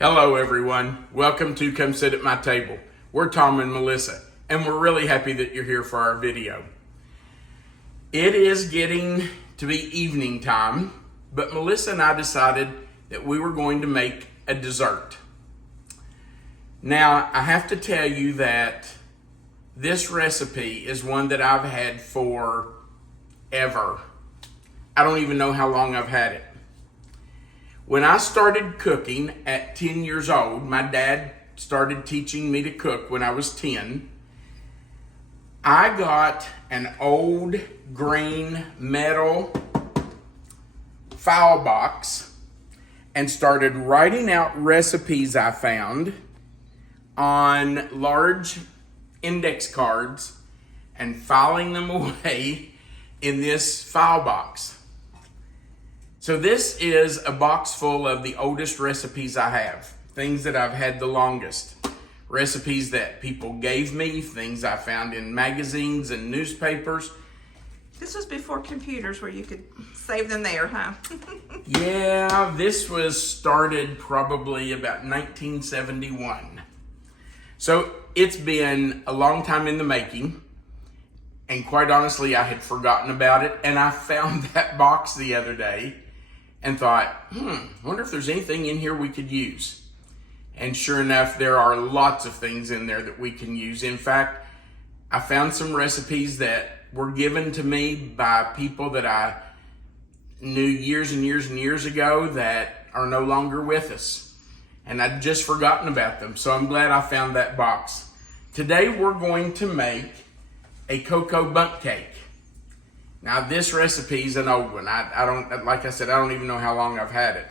Hello everyone, welcome to Come Sit at My Table. We're Tom and Melissa, and we're really happy that you're here for our video. It is getting to be evening time, but Melissa and I decided that we were going to make a dessert. Now, I have to tell you that this recipe is one that I've had for ever. I don't even know how long I've had it. When I started cooking at 10 years old, my dad started teaching me to cook when I was 10. I got an old green metal file box and started writing out recipes I found on large index cards and filing them away in this file box. So this is a box full of the oldest recipes I have, things that I've had the longest, recipes that people gave me, things I found in magazines and newspapers. This was before computers where you could save them there, huh? Yeah, this was started probably about 1971. So it's been a long time in the making, and quite honestly, I had forgotten about it, and I found that box the other day and thought, I wonder if there's anything in here we could use. And sure enough, there are lots of things in there that we can use. In fact, I found some recipes that were given to me by people that I knew years and years and years ago that are no longer with us. And I'd just forgotten about them. So I'm glad I found that box. Today we're going to make a cocoa bundt cake. Now this recipe is an old one. I don't even know how long I've had it,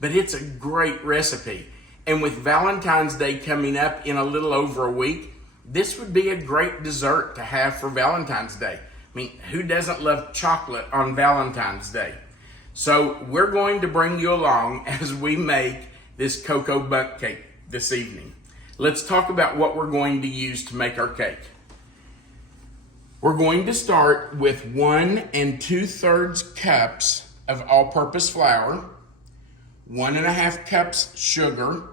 but it's a great recipe. And with Valentine's Day coming up in a little over a week, this would be a great dessert to have for Valentine's Day. I mean, who doesn't love chocolate on Valentine's Day? So we're going to bring you along as we make this cocoa bundt cake this evening. Let's talk about what we're going to use to make our cake. We're going to start with 1 2/3 cups of all-purpose flour, 1 1/2 cups sugar,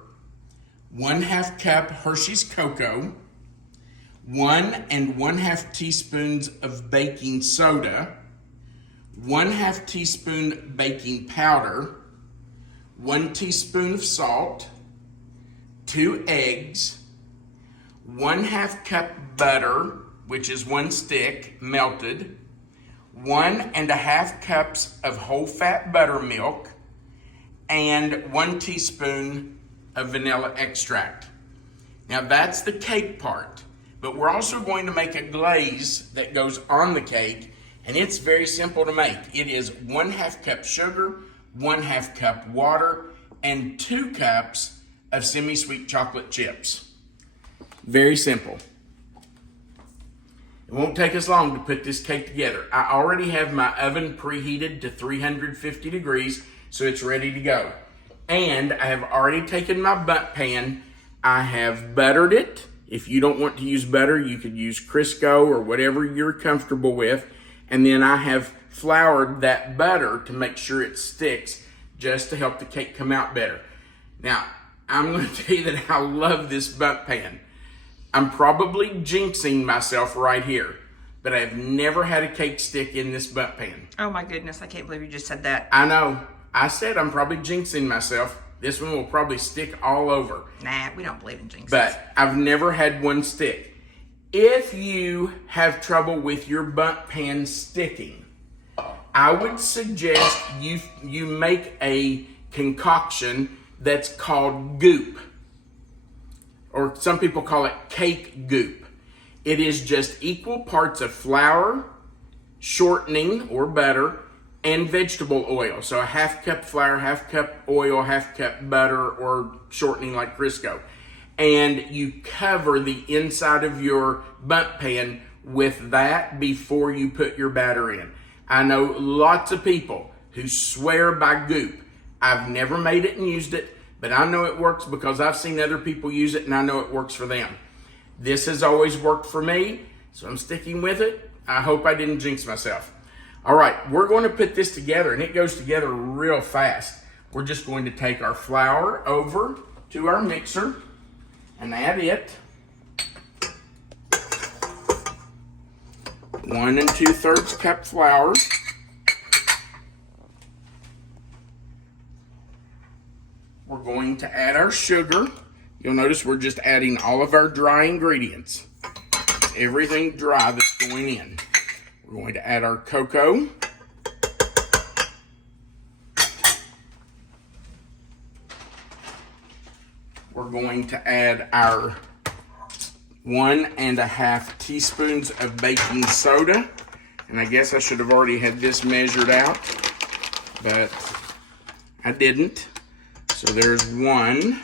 1/2 cup Hershey's cocoa, 1 1/2 teaspoons of baking soda, 1/2 teaspoon baking powder, 1 teaspoon of salt, 2 eggs, 1/2 cup butter, which is 1 stick melted, 1 1/2 cups of whole fat buttermilk, and 1 teaspoon of vanilla extract. Now that's the cake part, but we're also going to make a glaze that goes on the cake, and it's very simple to make. It is 1/2 cup sugar, 1/2 cup water, and 2 cups of semi-sweet chocolate chips. Very simple. It won't take us long to put this cake together. I already have my oven preheated to 350 degrees, so it's ready to go. And I have already taken my bundt pan. I have buttered it. If you don't want to use butter, you could use Crisco or whatever you're comfortable with. And then I have floured that butter to make sure it sticks, just to help the cake come out better. Now, I'm going to tell you that I love this bundt pan. I'm probably jinxing myself right here, but I've never had a cake stick in this bundt pan. Oh my goodness, I can't believe you just said that. I know. I said I'm probably jinxing myself. This one will probably stick all over. Nah, we don't believe in jinxes. But I've never had one stick. If you have trouble with your bundt pan sticking, I would suggest you make a concoction that's called goop. Or some people call it cake goop. It is just equal parts of flour, shortening or butter, and vegetable oil. So a 1/2 cup flour, 1/2 cup oil, 1/2 cup butter, or shortening like Crisco. And you cover the inside of your bundt pan with that before you put your batter in. I know lots of people who swear by goop. I've never made it and used it, but I know it works because I've seen other people use it and I know it works for them. This has always worked for me, so I'm sticking with it. I hope I didn't jinx myself. All right, we're going to put this together, and it goes together real fast. We're just going to take our flour over to our mixer and add it. 1 2/3 cup flour. We're going to add our sugar. You'll notice we're just adding all of our dry ingredients. Everything dry that's going in. We're going to add our cocoa. We're going to add our 1 1/2 teaspoons of baking soda. And I guess I should have already had this measured out, but I didn't. So there's 1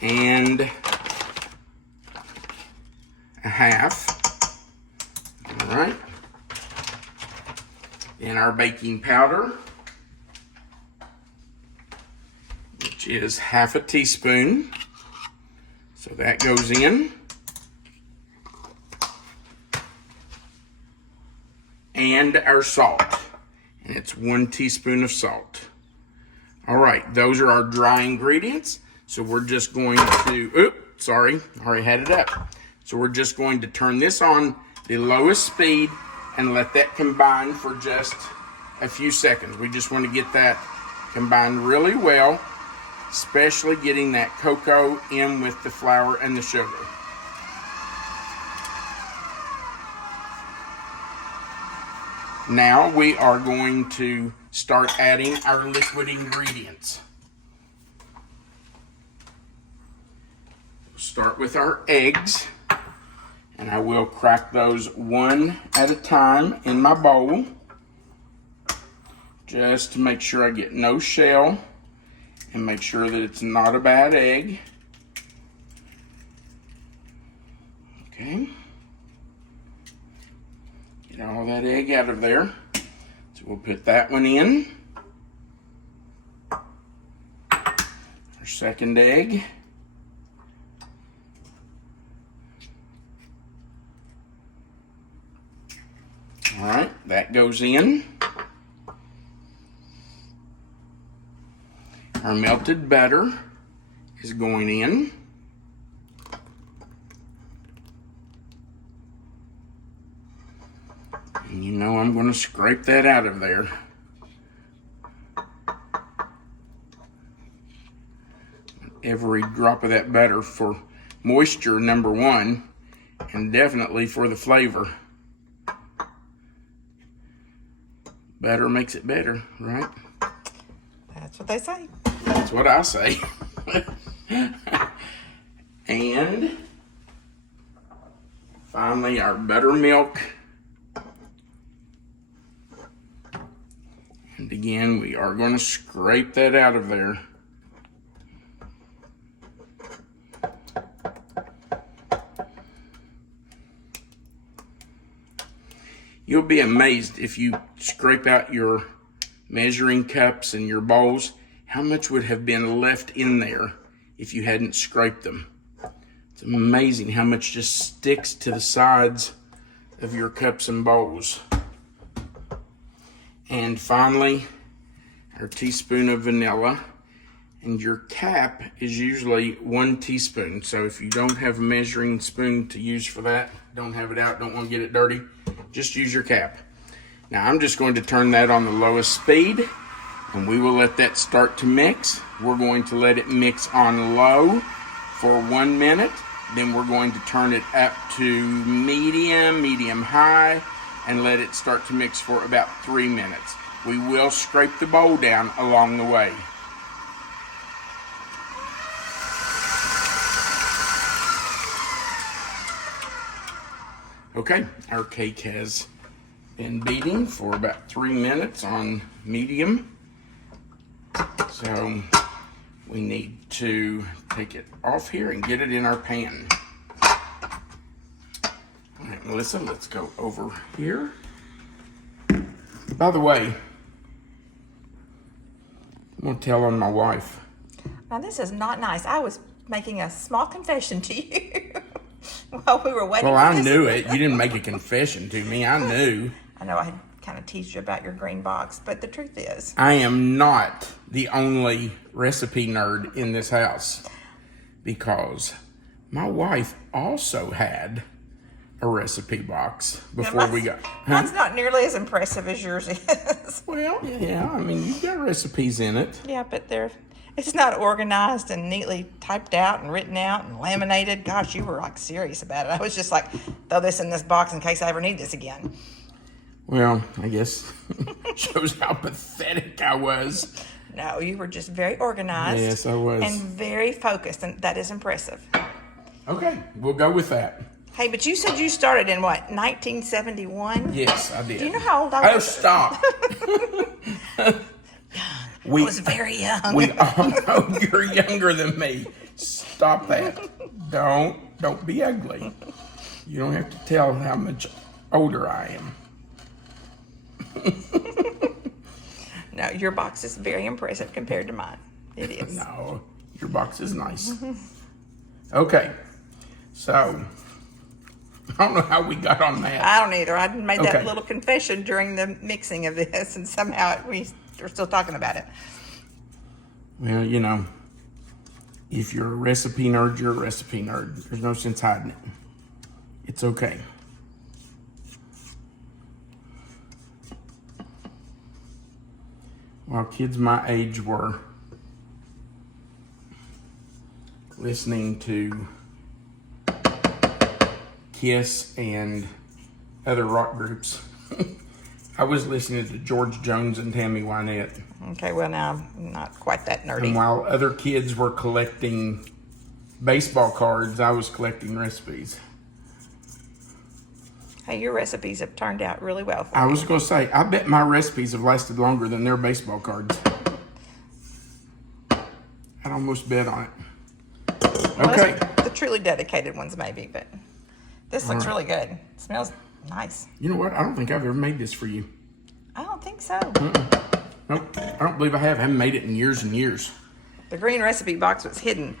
1/2. All right. Then our baking powder, which is 1/2 teaspoon. So that goes in. And our salt. And it's 1 teaspoon of salt. All right, those are our dry ingredients. So we're just going to, sorry, I already had it up. So we're just going to turn this on the lowest speed and let that combine for just a few seconds. We just want to get that combined really well, especially getting that cocoa in with the flour and the sugar. Now we are going to start adding our liquid ingredients. Start with our eggs, and I will crack those 1 at a time in my bowl, just to make sure I get no shell and make sure that it's not a bad egg. Okay. Get all that egg out of there. So we'll put that one in. Our second egg. All right, that goes in. Our melted butter is going in. And you know I'm going to scrape that out of there. Every drop of that butter for moisture, number 1, and definitely for the flavor. Butter makes it better, right? That's what they say. That's what I say. And finally, our buttermilk. And again, we are going to scrape that out of there. You'll be amazed if you scrape out your measuring cups and your bowls, how much would have been left in there if you hadn't scraped them. It's amazing how much just sticks to the sides of your cups and bowls. And finally, our teaspoon of vanilla. And your cap is usually 1 teaspoon. So if you don't have a measuring spoon to use for that, don't have it out, don't want to get it dirty, just use your cap. Now I'm just going to turn that on the lowest speed, and we will let that start to mix. We're going to let it mix on low for 1 minute. Then we're going to turn it up to medium high, and let it start to mix for about 3 minutes. We will scrape the bowl down along the way. Okay, our cake has been beating for about 3 minutes on medium. So we need to take it off here and get it in our pan. All right, Melissa, let's go over here. By the way, I'm gonna tell on my wife. Now this is not nice. I was making a small confession to you while we were waiting. Well, I knew it. You didn't make a confession to me. I knew. I know I kind of teased you about your green box, but the truth is, I am not the only recipe nerd in this house because my wife also had a recipe box before we got. Mine's not nearly as impressive as yours is. Well, yeah, I mean, you've got recipes in it. Yeah, but it's not organized and neatly typed out and written out and laminated. Gosh, you were like serious about it. I was just like, throw this in this box in case I ever need this again. Well, I guess shows how pathetic I was. No, you were just very organized. Yes, I was. And very focused, and that is impressive. Okay, we'll go with that. Hey, but you said you started in what, 1971? Yes, I did. Do you know how old I was? Oh, stop. I was very young. Oh, you're younger than me. Stop that. Don't be ugly. You don't have to tell how much older I am. No, your box is very impressive compared to mine. It is. No, your box is nice. Okay, so I don't know how we got on that. I don't either. I made that Okay. little confession during the mixing of this, and somehow we are still talking about it. Well, you know, if you're a recipe nerd, you're a recipe nerd. There's no sense hiding it. It's okay. While kids my age were listening to Kiss and other rock groups, I was listening to George Jones and Tammy Wynette. Okay, well, now I'm not quite that nerdy. And while other kids were collecting baseball cards, I was collecting recipes. Hey, your recipes have turned out really well for I me. was going to say, I bet my recipes have lasted longer than their baseball cards. I'd almost bet on it. Well, Okay. the truly dedicated ones, maybe, but this looks really good. It smells nice. You know what? I don't think I've ever made this for you. I don't think so. Nope. I don't believe I have. I haven't made it in years and years. The green recipe box was hidden.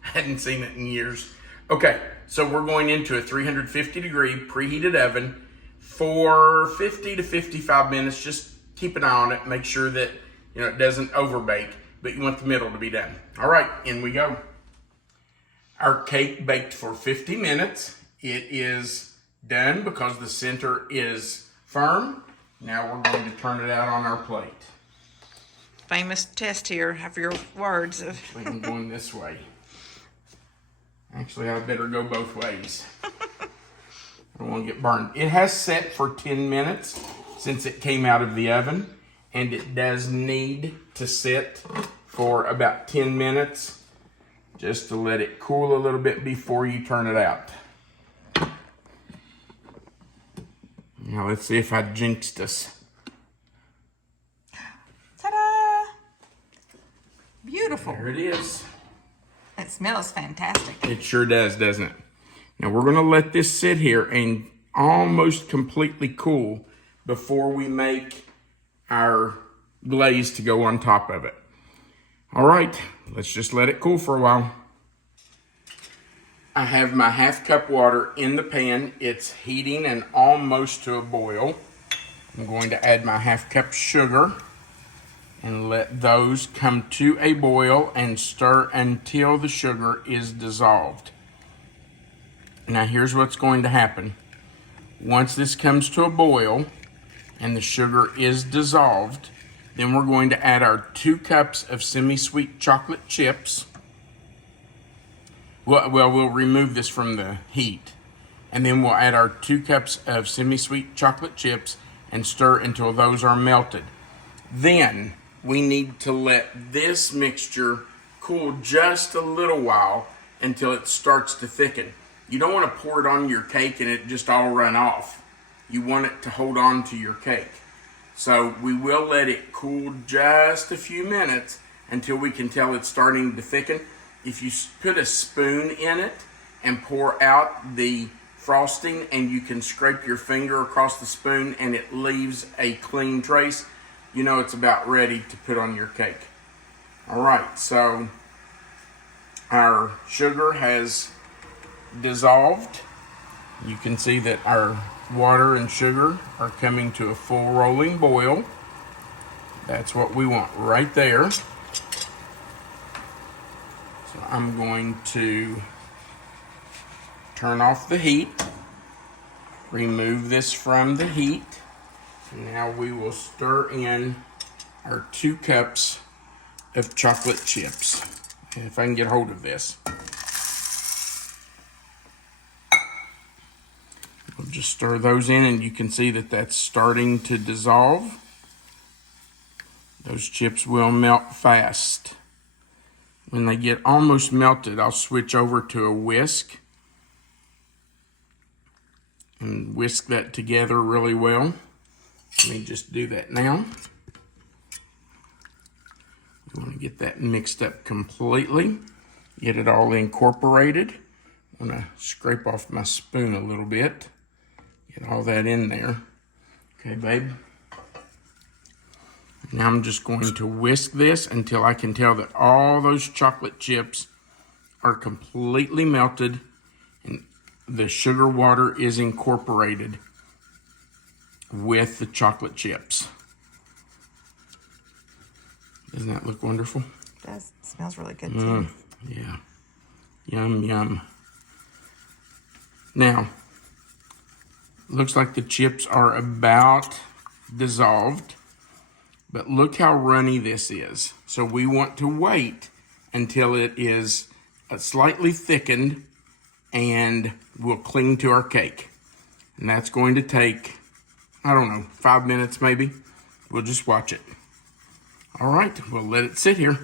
Hadn't seen it in years. Okay, so we're going into a 350 degree preheated oven for 50 to 55 minutes. Just keep an eye on it. Make sure that it doesn't overbake, but you want the middle to be done. All right, in we go. Our cake baked for 50 minutes. It is done because the center is firm. Now we're going to turn it out on our plate. Famous test here of your words. I'm going this way. Actually, I better go both ways. I don't want to get burned. It has set for 10 minutes since it came out of the oven, and it does need to sit for about 10 minutes just to let it cool a little bit before you turn it out. Now let's see if I jinxed us. Ta-da! Beautiful. There it is. It smells fantastic. It sure does, doesn't it? Now we're going to let this sit here and almost completely cool before we make our glaze to go on top of it. All right, let's just let it cool for a while. I have my half cup water in the pan. It's heating and almost to a boil. I'm going to add my half cup sugar and let those come to a boil and stir until the sugar is dissolved. Now here's what's going to happen. Once this comes to a boil and the sugar is dissolved, then we're going to add our 2 cups of semi-sweet chocolate chips. Well, we'll remove this from the heat. And then we'll add our 2 cups of semi-sweet chocolate chips and stir until those are melted. Then we need to let this mixture cool just a little while until it starts to thicken. You don't want to pour it on your cake and it just all run off. You want it to hold on to your cake. So we will let it cool just a few minutes until we can tell it's starting to thicken. If you put a spoon in it and pour out the frosting and you can scrape your finger across the spoon and it leaves a clean trace, you know it's about ready to put on your cake. All right, so our sugar has dissolved. You can see that our water and sugar are coming to a full rolling boil. That's what we want right there. So I'm going to turn off the heat, remove this from the heat. Now we will stir in our 2 cups of chocolate chips. If I can get hold of this. We'll just stir those in, and you can see that that's starting to dissolve. Those chips will melt fast. When they get almost melted, I'll switch over to a whisk and whisk that together really well. Let me just do that now. I want to get that mixed up completely, get it all incorporated. I'm going to scrape off my spoon a little bit, get all that in there. Okay, babe. Now I'm just going to whisk this until I can tell that all those chocolate chips are completely melted and the sugar water is incorporated with the chocolate chips. Doesn't that look wonderful? It does. It smells really good too. Yeah. Yum, yum. Now, looks like the chips are about dissolved, but look how runny this is. So we want to wait until it is slightly thickened and will cling to our cake. And that's going to take, I don't know, 5 minutes maybe. We'll just watch it. All right, we'll let it sit here.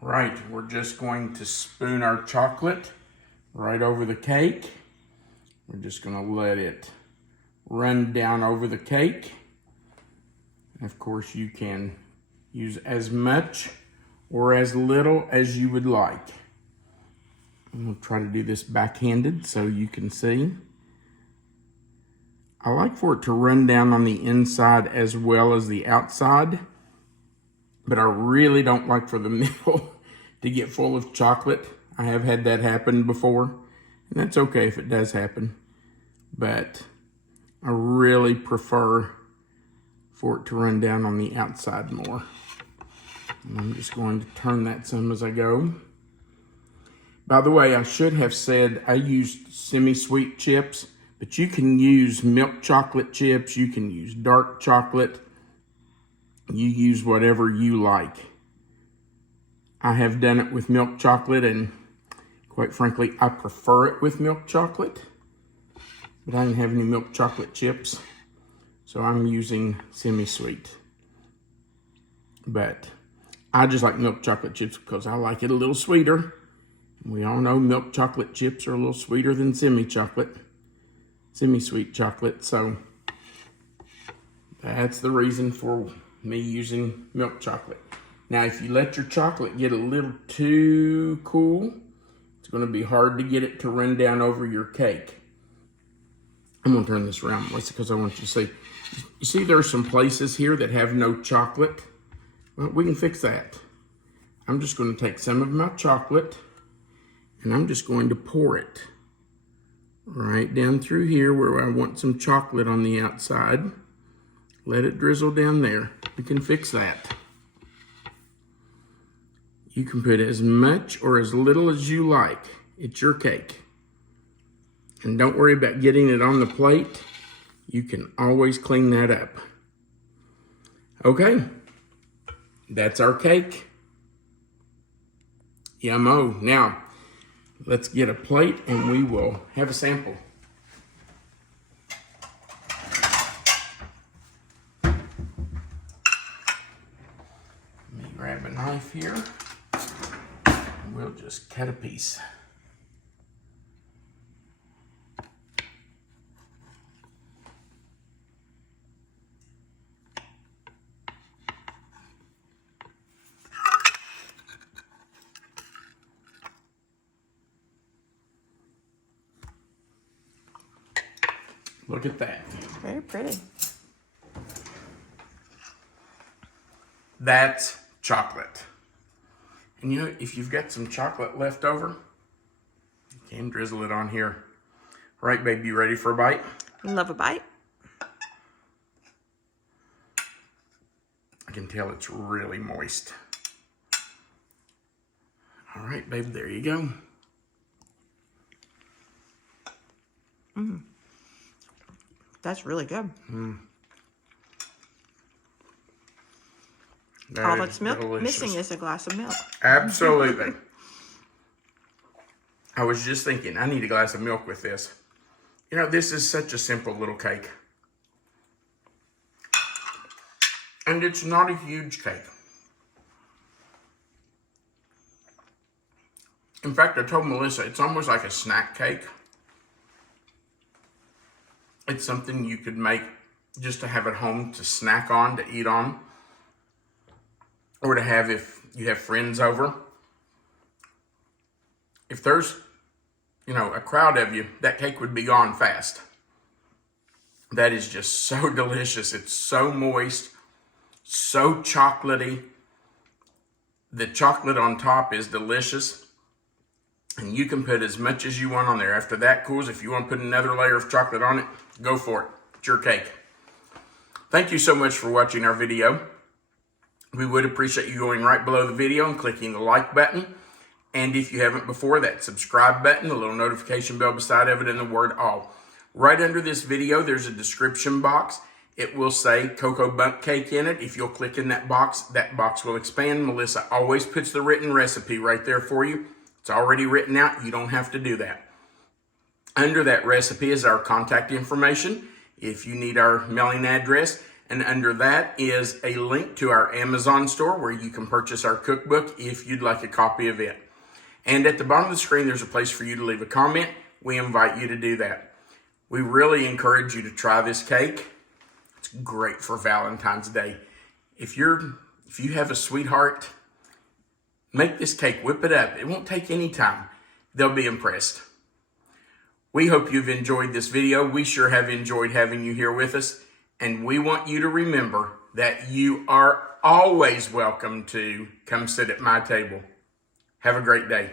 All right, we're just going to spoon our chocolate right over the cake. We're just going to let it run down over the cake. And of course, you can use as much or as little as you would like. I'm going to try to do this backhanded so you can see. I like for it to run down on the inside as well as the outside, but I really don't like for the middle to get full of chocolate. I have had that happen before, and that's okay if it does happen, but I really prefer for it to run down on the outside more. And I'm just going to turn that some as I go. By the way, I should have said I used semi-sweet chips, but you can use milk chocolate chips, you can use dark chocolate, you use whatever you like. I have done it with milk chocolate, and quite frankly, I prefer it with milk chocolate, but I didn't have any milk chocolate chips, so I'm using semi-sweet. But I just like milk chocolate chips because I like it a little sweeter. We all know milk chocolate chips are a little sweeter than semi-sweet chocolate, so that's the reason for me using milk chocolate. Now, if you let your chocolate get a little too cool, it's going to be hard to get it to run down over your cake. I'm going to turn this around, Melissa, because I want you to see. You see there are some places here that have no chocolate? Well, we can fix that. I'm just going to take some of my chocolate, and I'm just going to pour it right down through here where I want some chocolate on the outside. Let it drizzle down there. We can fix that. You can put as much or as little as you like. It's your cake. And don't worry about getting it on the plate. You can always clean that up. Okay, that's our cake. Yummo. Now, let's get a plate and we will have a sample. Let me grab a knife here. We'll just cut a piece. Look at that. Very pretty. That's chocolate. And you know, if you've got some chocolate left over, you can drizzle it on here. All right, babe, you ready for a bite? Love a bite. can tell it's really moist. All right, babe, there you go. That's really good. That All is that's delicious. missing is a glass of milk. Absolutely. I was just thinking, I need a glass of milk with this. You know, this is such a simple little cake. And it's not a huge cake. In fact, I told Melissa, it's almost like a snack cake. It's something you could make just to have at home to snack on, to eat on. Or to have if you have friends over. If there's, you know, a crowd of you, that cake would be gone fast. That is just so delicious. It's so moist, so chocolatey. The chocolate on top is delicious. And you can put as much as you want on there. After that cools, if you want to put another layer of chocolate on it, go for it. It's your cake. Thank you so much for watching our video. We would appreciate you going right below the video and clicking the like button. And if you haven't before, that subscribe button, the little notification bell beside of it, and the word all. Right under this video, there's a description box. It will say Cocoa Bundt Cake in it. If you'll click in that box will expand. Melissa always puts the written recipe right there for you. It's already written out. You don't have to do that. Under that recipe is our contact information if you need our mailing address. And under that is a link to our Amazon store where you can purchase our cookbook if you'd like a copy of it. And at the bottom of the screen, there's a place for you to leave a comment. We invite you to do that. We really encourage you to try this cake. It's great for Valentine's Day. If you have a sweetheart, make this cake, whip it up. It won't take any time. They'll be impressed. We hope you've enjoyed this video. We sure have enjoyed having you here with us. And we want you to remember that you are always welcome to come sit at my table. Have a great day.